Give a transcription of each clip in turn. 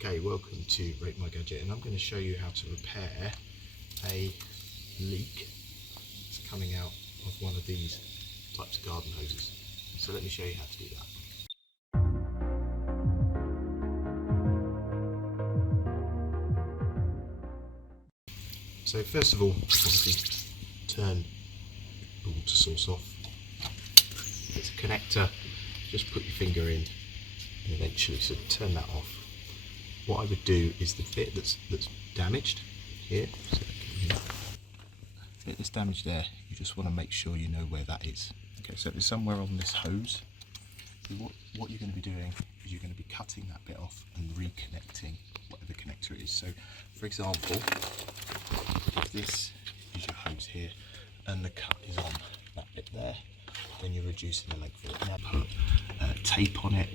Okay, welcome to Rate My Gadget, and I'm going to show you how to repair a leak that's coming out of one of these types of garden hoses. So let me show you how to do that. So first of all, obviously turn the water source off. There's a connector, just put your finger in and eventually turn that off. What I would do is the bit that's damaged here, so the bit that's damaged there, you just want to make sure you know where that is. Okay, so if it's somewhere on this hose, what you're going to be doing is you're going to be cutting that bit off and reconnecting whatever connector it is. So for example, if this is your hose here and the cut is on that bit there, then you're reducing the length of it. Now put tape on it,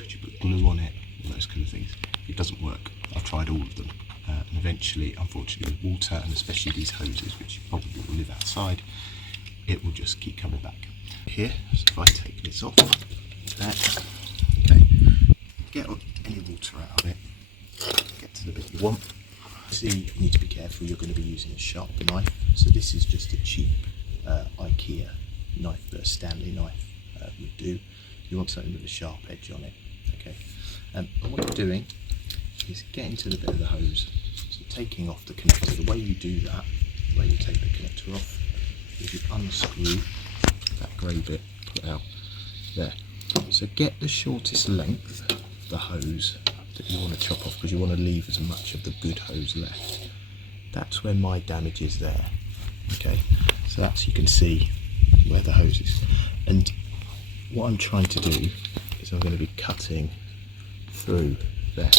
could you put glue on it, all those kind of things. It doesn't work. I've tried all of them, and eventually, unfortunately, with water, and especially these hoses, which you probably will live outside, it will just keep coming back. Here, so if I take this off, that, okay, get any water out of it, get to the bit you want. See, you need to be careful, you're going to be using a sharp knife, so this is just a cheap IKEA knife that a Stanley knife would do. You want something with a sharp edge on it, okay? And what you're doing is getting to the bit of the hose, so taking off the connector. The way you do that, the way you take the connector off, is you unscrew that grey bit, put out there. So get the shortest length of the hose that you want to chop off, because you want to leave as much of the good hose left. That's where my damage is there, okay? So that's, you can see where the hose is. And what I'm trying to do is I'm going to be cutting through there.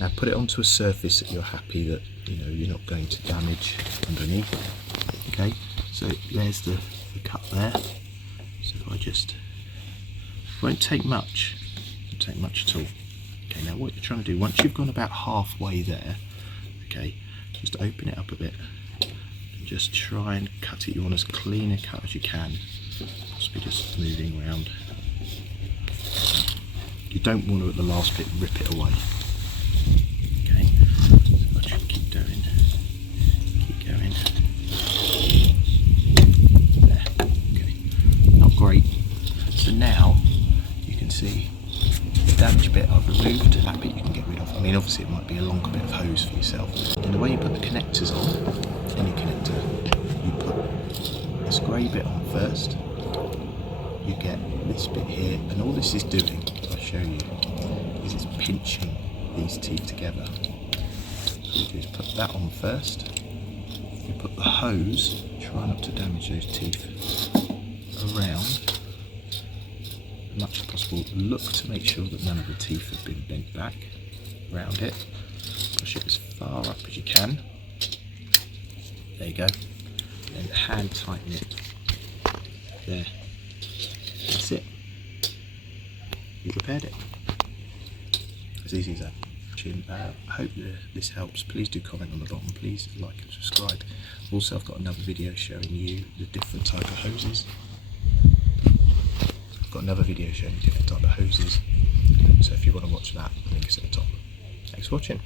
Now put it onto a surface that you're happy that you're not going to damage underneath. Okay, so there's the cut there. So if I just, won't take much at all. Okay, now what you're trying to do, once you've gone about halfway there, okay, just open it up a bit and just try and cut it. You want as clean a cut as you can, possibly just moving around. You don't want to at the last bit rip it away. Okay, so I just keep going. There, okay, not great. So now you can see the damaged bit I've removed, that bit you can get rid of. I mean, obviously it might be a longer bit of hose for yourself. And the way you put the connectors on, any connector, you put this grey bit on first, you get this bit here, and all this is doing, I'll show you, is it's pinching these teeth together. So you do is put that on first, you put the hose, try not to damage those teeth, around as much as possible. Look to make sure that none of the teeth have been bent back around it. Push it as far up as you can. There you go. And then hand tighten it. There. That's it. You've repaired it. As easy as that. I hope this helps. Please do comment on the bottom. Please like and subscribe. Also, I've got another video showing you the different type of hoses. I've got another video showing you different type of hoses. So if you want to watch that, the link is at the top. Thanks for watching.